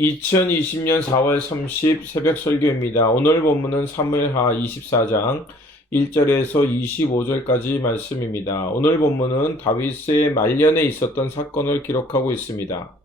2020년 4월 30 새벽 설교입니다. 오늘 본문은 사무엘하 24장 1절에서 25절까지 말씀입니다. 오늘 본문은 다윗의 말년에 있었던 사건을 기록하고 있습니다.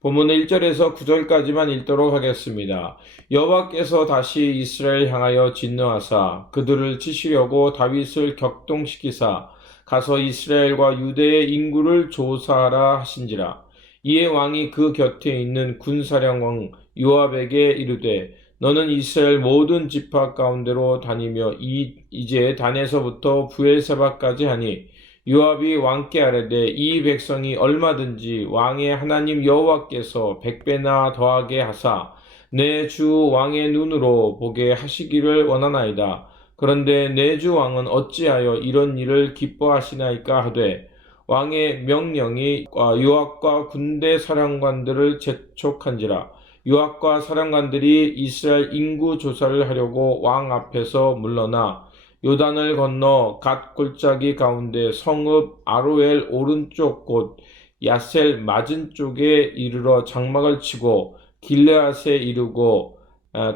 본문은 1절에서 9절까지만 읽도록 하겠습니다. 여호와께서 다시 이스라엘 향하여 진노하사 그들을 치시려고 다윗을 격동시키사 가서 이스라엘과 유대의 인구를 조사하라 하신지라. 이에 왕이 그 곁에 있는 군사령왕 요압에게 이르되 너는 이스라엘 모든 지파 가운데로 다니며 이제 단에서부터 브엘세바까지 하니 요압이 왕께 아뢰되 이 백성이 얼마든지 왕의 하나님 여호와께서 100배나 더하게 하사 내 주 왕의 눈으로 보게 하시기를 원하나이다. 그런데 내 주 왕은 어찌하여 이런 일을 기뻐하시나이까 하되 왕의 명령이 요압과 군대 사령관들을 재촉한지라. 요압과 사령관들이 이스라엘 인구 조사를 하려고 왕 앞에서 물러나 요단을 건너 갓 골짜기 가운데 성읍 아로엘 오른쪽 곳 야셀 맞은 쪽에 이르러 장막을 치고 길르앗에 이르고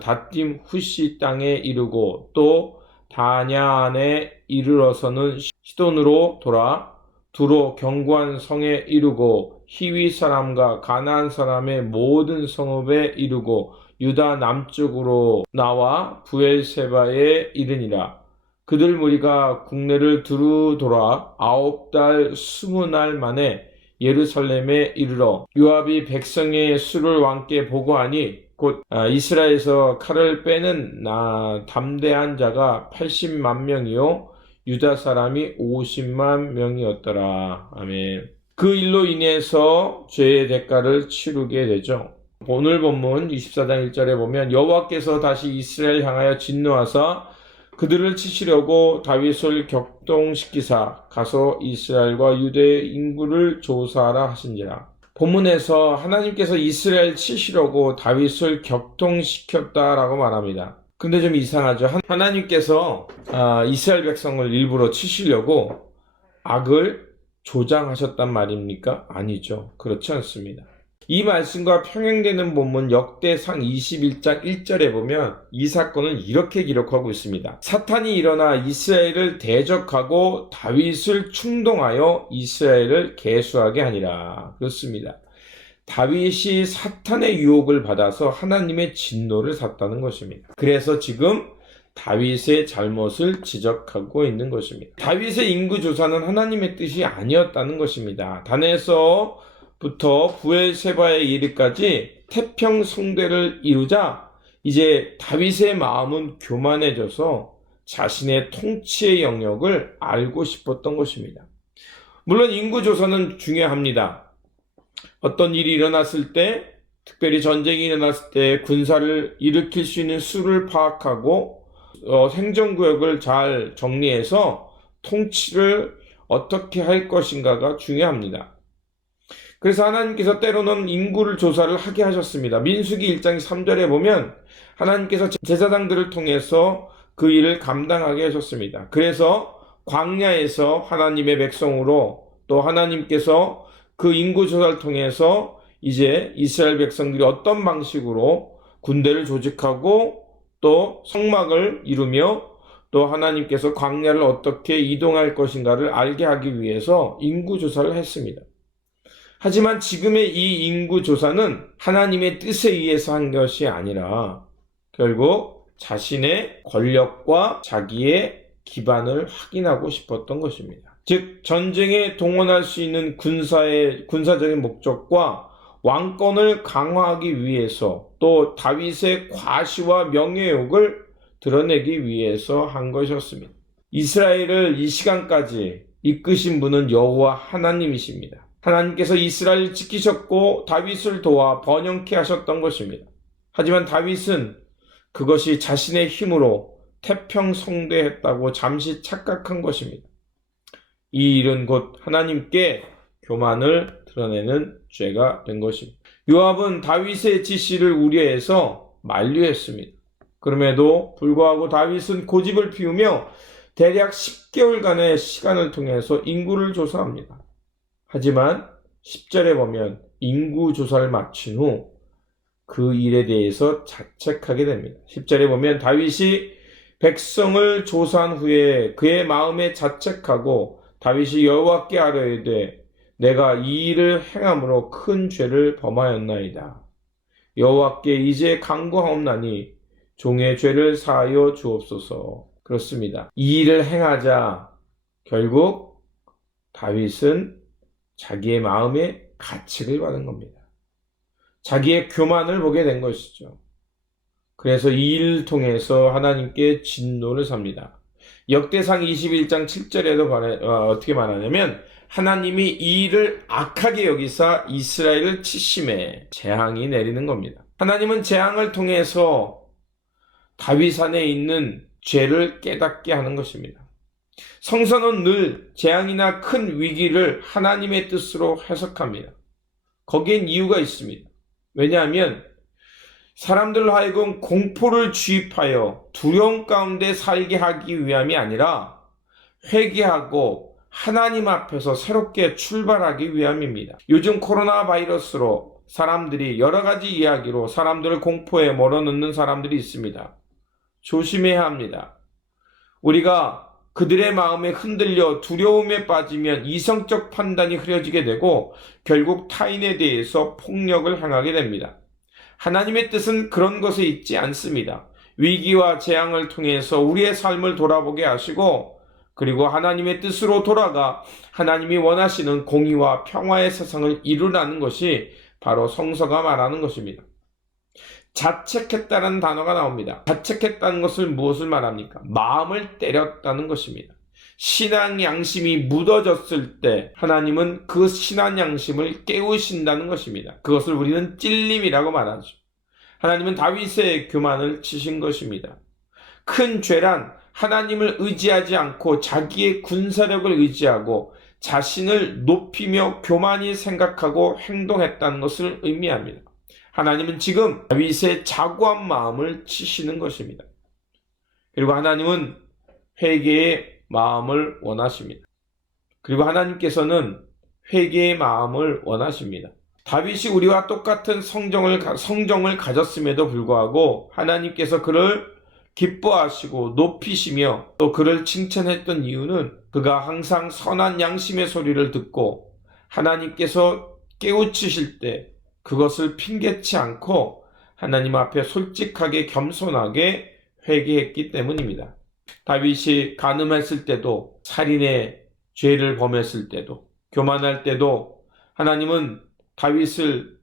다딤 후시 땅에 이르고 또 다냐안에 이르러서는 시돈으로 돌아 두로 견고한 성에 이르고 히위 사람과 가나안 사람의 모든 성읍에 이르고 유다 남쪽으로 나와 브엘세바에 이르니라. 그들 무리가 국내를 두루 돌아 9달 20날 만에 예루살렘에 이르러 요압이 백성의 수를 왕께 보고하니 곧 이스라엘에서 칼을 빼는 담대한 자가 80만 명이요 유다 사람이 50만 명이었더라. 아멘. 그 일로 인해서 죄의 대가를 치르게 되죠. 오늘 본문 24장 1절에 보면 여호와께서 다시 이스라엘 향하여 진노하사 그들을 치시려고 다윗을 격동시키사 가서 이스라엘과 유대의 인구를 조사하라 하신지라. 본문에서 하나님께서 이스라엘 치시려고 다윗을 격동시켰다라고 말합니다. 근데 좀 이상하죠. 하나님께서 이스라엘 백성을 일부러 치시려고 악을 조장하셨단 말입니까? 아니죠. 그렇지 않습니다. 이 말씀과 평행되는 본문 역대상 21장 1절에 보면 이 사건을 이렇게 기록하고 있습니다. 사탄이 일어나 이스라엘을 대적하고 다윗을 충동하여 이스라엘을 계수하게 하니라. 그렇습니다. 다윗이 사탄의 유혹을 받아서 하나님의 진노를 샀다는 것입니다. 그래서 지금 다윗의 잘못을 지적하고 있는 것입니다. 다윗의 인구조사는 하나님의 뜻이 아니었다는 것입니다. 단에서부터 브엘세바에 이르기까지 태평성대를 이루자 이제 다윗의 마음은 교만해져서 자신의 통치의 영역을 알고 싶었던 것입니다. 물론 인구조사는 중요합니다. 어떤 일이 일어났을 때, 특별히 전쟁이 일어났을 때 군사를 일으킬 수 있는 수를 파악하고 행정구역을 잘 정리해서 통치를 어떻게 할 것인가가 중요합니다. 그래서 하나님께서 때로는 인구를 조사를 하게 하셨습니다. 민수기 1장 3절에 보면 하나님께서 제사장들을 통해서 그 일을 감당하게 하셨습니다. 그래서 광야에서 하나님의 백성으로 또 하나님께서 그 인구조사를 통해서 이제 이스라엘 백성들이 어떤 방식으로 군대를 조직하고 또 성막을 이루며 또 하나님께서 광야를 어떻게 이동할 것인가를 알게 하기 위해서 인구조사를 했습니다. 하지만 지금의 이 인구조사는 하나님의 뜻에 의해서 한 것이 아니라 결국 자신의 권력과 자기의 기반을 확인하고 싶었던 것입니다. 즉 전쟁에 동원할 수 있는 군사적인 목적과 왕권을 강화하기 위해서 또 다윗의 과시와 명예욕을 드러내기 위해서 한 것이었습니다. 이스라엘을 이 시간까지 이끄신 분은 여호와 하나님이십니다. 하나님께서 이스라엘을 지키셨고 다윗을 도와 번영케 하셨던 것입니다. 하지만 다윗은 그것이 자신의 힘으로 태평성대했다고 잠시 착각한 것입니다. 이 일은 곧 하나님께 교만을 드러내는 죄가 된 것입니다. 요압은 다윗의 지시를 우려해서 만류했습니다. 그럼에도 불구하고 다윗은 고집을 피우며 대략 10개월간의 시간을 통해서 인구를 조사합니다. 하지만 10절에 보면 인구 조사를 마친 후 그 일에 대해서 자책하게 됩니다. 10절에 보면 다윗이 백성을 조사한 후에 그의 마음에 자책하고 다윗이 여호와께 아뢰되 내가 이 일을 행함으로 큰 죄를 범하였나이다. 여호와께 이제 간구하옵나니 종의 죄를 사하여 주옵소서. 그렇습니다. 이 일을 행하자 결국 다윗은 자기의 마음에 가책을 받은 겁니다. 자기의 교만을 보게 된 것이죠. 그래서 이 일을 통해서 하나님께 진노를 삽니다. 역대상 21장 7절에도 어떻게 말하냐면 하나님이 이 일을 악하게 여기사 이스라엘을 치심해 재앙이 내리는 겁니다. 하나님은 재앙을 통해서 다윗 안에 있는 죄를 깨닫게 하는 것입니다. 성서는 늘 재앙이나 큰 위기를 하나님의 뜻으로 해석합니다. 거기엔 이유가 있습니다. 왜냐하면 사람들로 하여금 공포를 주입하여 두려움 가운데 살게 하기 위함이 아니라 회개하고 하나님 앞에서 새롭게 출발하기 위함입니다. 요즘 코로나 바이러스로 사람들이 여러 가지 이야기로 사람들을 공포에 몰아넣는 사람들이 있습니다. 조심해야 합니다. 우리가 그들의 마음에 흔들려 두려움에 빠지면 이성적 판단이 흐려지게 되고 결국 타인에 대해서 폭력을 행하게 됩니다. 하나님의 뜻은 그런 것에 있지 않습니다. 위기와 재앙을 통해서 우리의 삶을 돌아보게 하시고 그리고 하나님의 뜻으로 돌아가 하나님이 원하시는 공의와 평화의 세상을 이루라는 것이 바로 성서가 말하는 것입니다. 자책했다는 단어가 나옵니다. 자책했다는 것을 무엇을 말합니까? 마음을 때렸다는 것입니다. 신앙 양심이 묻어졌을 때 하나님은 그 신앙 양심을 깨우신다는 것입니다. 그것을 우리는 찔림이라고 말하죠. 하나님은 다윗의 교만을 치신 것입니다. 큰 죄란 하나님을 의지하지 않고 자기의 군사력을 의지하고 자신을 높이며 교만히 생각하고 행동했다는 것을 의미합니다. 하나님은 지금 다윗의 자고한 마음을 치시는 것입니다. 그리고 하나님은 회개의 마음을 원하십니다. 그리고 하나님께서는 회개의 마음을 원하십니다. 다윗이 우리와 똑같은 성정을 가졌음에도 불구하고 하나님께서 그를 기뻐하시고 높이시며 또 그를 칭찬했던 이유는 그가 항상 선한 양심의 소리를 듣고 하나님께서 깨우치실 때 그것을 핑계치 않고 하나님 앞에 솔직하게 겸손하게 회개했기 때문입니다. 다윗이 간음했을 때도 살인의 죄를 범했을 때도 교만할 때도 하나님은 다윗을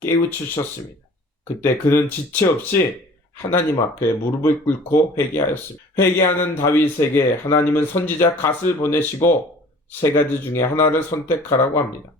깨우치셨습니다. 그때 그는 지체 없이 하나님 앞에 무릎을 꿇고 회개하였습니다. 회개하는 다윗에게 하나님은 선지자 갓을 보내시고 세 가지 중에 하나를 선택하라고 합니다.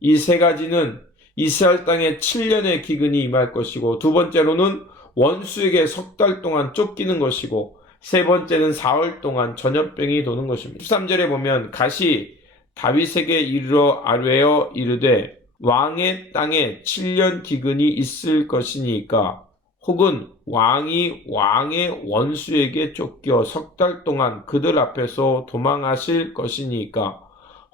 이 세 가지는 이스라엘 땅에 7년의 기근이 임할 것이고 두 번째로는 원수에게 석 달 동안 쫓기는 것이고 세 번째는 사흘 동안 전염병이 도는 것입니다. 13절에 보면 갓이 다윗에게 이르러 아뢰어 이르되 왕의 땅에 7년 기근이 있을 것이니까 혹은 왕이 왕의 원수에게 쫓겨 석 달 동안 그들 앞에서 도망하실 것이니까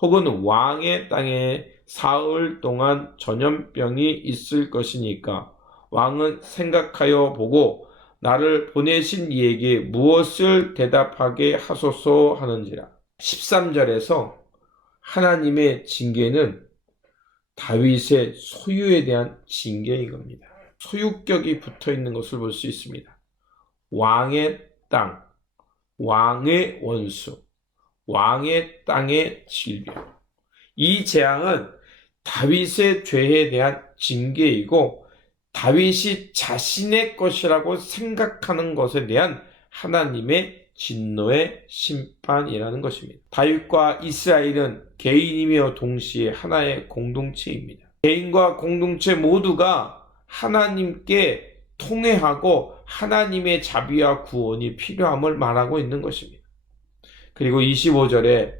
혹은 왕의 땅에 사흘 동안 전염병이 있을 것이니까 왕은 생각하여 보고 나를 보내신 이에게 무엇을 대답하게 하소서 하는지라. 13절에서 하나님의 징계는 다윗의 소유에 대한 징계인 겁니다. 소유격이 붙어 있는 것을 볼 수 있습니다. 왕의 땅, 왕의 원수, 왕의 땅의 질병. 이 재앙은 다윗의 죄에 대한 징계이고 다윗이 자신의 것이라고 생각하는 것에 대한 하나님의 진노의 심판이라는 것입니다. 다윗과 이스라엘은 개인이며 동시에 하나의 공동체입니다. 개인과 공동체 모두가 하나님께 통회하고 하나님의 자비와 구원이 필요함을 말하고 있는 것입니다. 그리고 25절에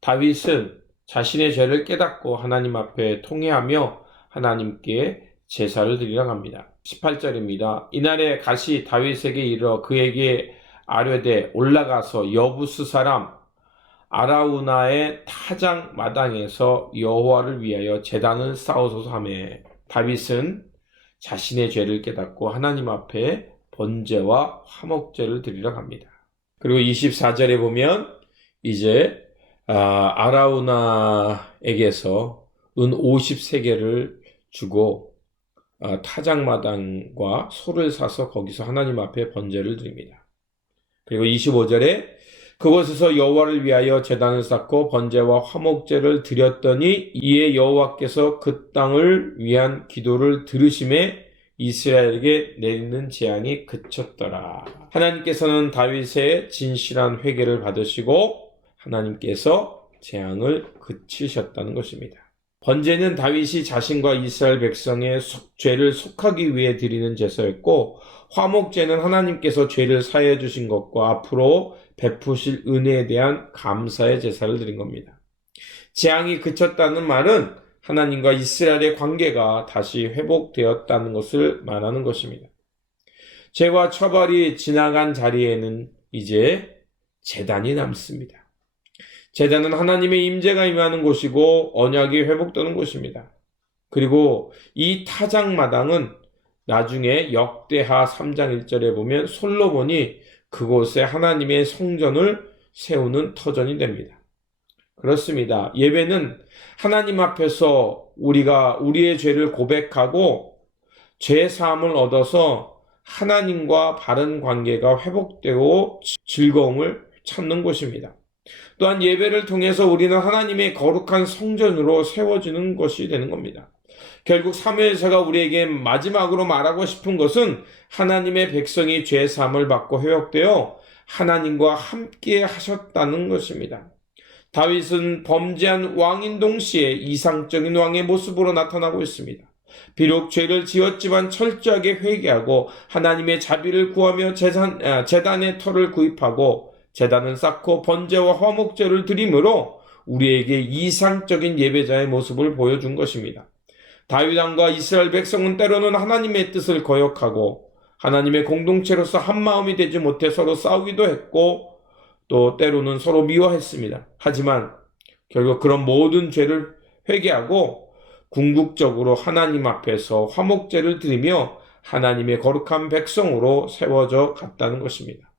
다윗은 자신의 죄를 깨닫고 하나님 앞에 통회하며 하나님께 제사를 드리러 갑니다. 18절입니다. 이날에 갓이 다윗에게 이르러 그에게 아뢰되 올라가서 여부스 사람 아라우나의 타작 마당에서 여호와를 위하여 제단을 쌓으소서 하매 다윗은 자신의 죄를 깨닫고 하나님 앞에 번제와 화목제를 드리러 갑니다. 그리고 24절에 보면 이제 아라우나에게서 은 50세겔을 주고 타작마당과 소를 사서 거기서 하나님 앞에 번제를 드립니다. 그리고 25절에 그곳에서 여호와를 위하여 제단을 쌓고 번제와 화목제를 드렸더니 이에 여호와께서 그 땅을 위한 기도를 들으심에 이스라엘에게 내리는 재앙이 그쳤더라. 하나님께서는 다윗의 진실한 회개를 받으시고 하나님께서 재앙을 그치셨다는 것입니다. 번제는 다윗이 자신과 이스라엘 백성의 죄를 속하기 위해 드리는 제사였고, 화목제는 하나님께서 죄를 사해 주신 것과 앞으로 베푸실 은혜에 대한 감사의 제사를 드린 겁니다. 재앙이 그쳤다는 말은 하나님과 이스라엘의 관계가 다시 회복되었다는 것을 말하는 것입니다. 죄와 처벌이 지나간 자리에는 이제 제단이 남습니다. 제단은 하나님의 임재가 임하는 곳이고 언약이 회복되는 곳입니다. 그리고 이 타작마당은 나중에 역대하 3장 1절에 보면 솔로몬이 그곳에 하나님의 성전을 세우는 터전이 됩니다. 그렇습니다. 예배는 하나님 앞에서 우리가 우리의 죄를 고백하고 죄 사함을 얻어서 하나님과 바른 관계가 회복되고 즐거움을 찾는 곳입니다. 또한 예배를 통해서 우리는 하나님의 거룩한 성전으로 세워지는 것이 되는 겁니다. 결국 사무엘서가 우리에게 마지막으로 말하고 싶은 것은 하나님의 백성이 죄 사함을 받고 회복되어 하나님과 함께 하셨다는 것입니다. 다윗은 범죄한 왕인 동시에 이상적인 왕의 모습으로 나타나고 있습니다. 비록 죄를 지었지만 철저하게 회개하고 하나님의 자비를 구하며 제단의 터를 구입하고 제단을 쌓고 번제와 화목제를 드림으로 우리에게 이상적인 예배자의 모습을 보여준 것입니다. 다윗 왕과 이스라엘 백성은 때로는 하나님의 뜻을 거역하고 하나님의 공동체로서 한 마음이 되지 못해 서로 싸우기도 했고 또 때로는 서로 미워했습니다. 하지만 결국 그런 모든 죄를 회개하고 궁극적으로 하나님 앞에서 화목제를 드리며 하나님의 거룩한 백성으로 세워져 갔다는 것입니다.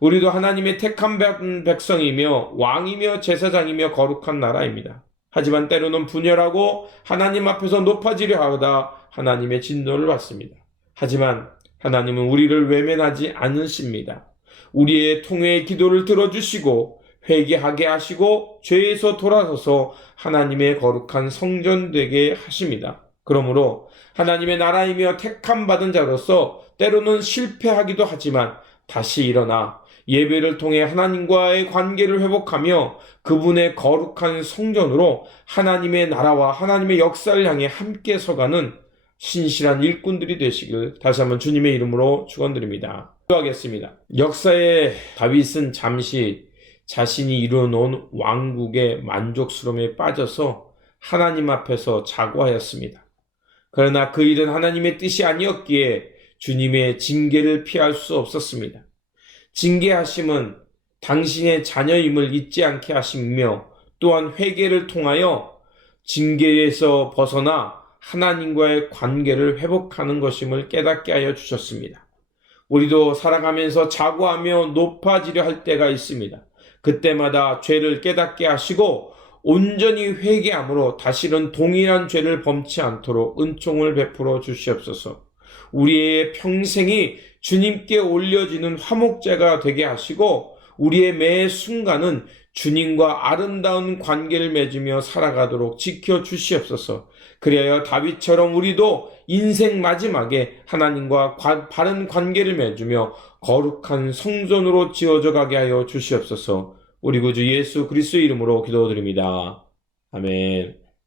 우리도 하나님의 택한 백성이며 왕이며 제사장이며 거룩한 나라입니다. 하지만 때로는 분열하고 하나님 앞에서 높아지려 하다 하나님의 진노를 받습니다. 하지만 하나님은 우리를 외면하지 않으십니다. 우리의 통회의 기도를 들어주시고 회개하게 하시고 죄에서 돌아서서 하나님의 거룩한 성전 되게 하십니다. 그러므로 하나님의 나라이며 택함 받은 자로서 때로는 실패하기도 하지만 다시 일어나 예배를 통해 하나님과의 관계를 회복하며 그분의 거룩한 성전으로 하나님의 나라와 하나님의 역사를 향해 함께 서가는 신실한 일꾼들이 되시길 다시 한번 주님의 이름으로 축원드립니다. 기도하겠습니다. 역사의 다윗은 잠시 자신이 이루어놓은 왕국의 만족스러움에 빠져서 하나님 앞에서 자고하였습니다. 그러나 그 일은 하나님의 뜻이 아니었기에 주님의 징계를 피할 수 없었습니다. 징계하심은 당신의 자녀임을 잊지 않게 하시며 또한 회개를 통하여 징계에서 벗어나 하나님과의 관계를 회복하는 것임을 깨닫게 하여 주셨습니다. 우리도 살아가면서 자고하며 높아지려 할 때가 있습니다. 그때마다 죄를 깨닫게 하시고 온전히 회개함으로 다시는 동일한 죄를 범치 않도록 은총을 베풀어 주시옵소서. 우리의 평생이 주님께 올려지는 화목제가 되게 하시고 우리의 매 순간은 주님과 아름다운 관계를 맺으며 살아가도록 지켜주시옵소서. 그리하여 다윗처럼 우리도 인생 마지막에 하나님과 바른 관계를 맺으며 거룩한 성전으로 지어져 가게 하여 주시옵소서. 우리 구주 예수 그리스도의 이름으로 기도드립니다. 아멘.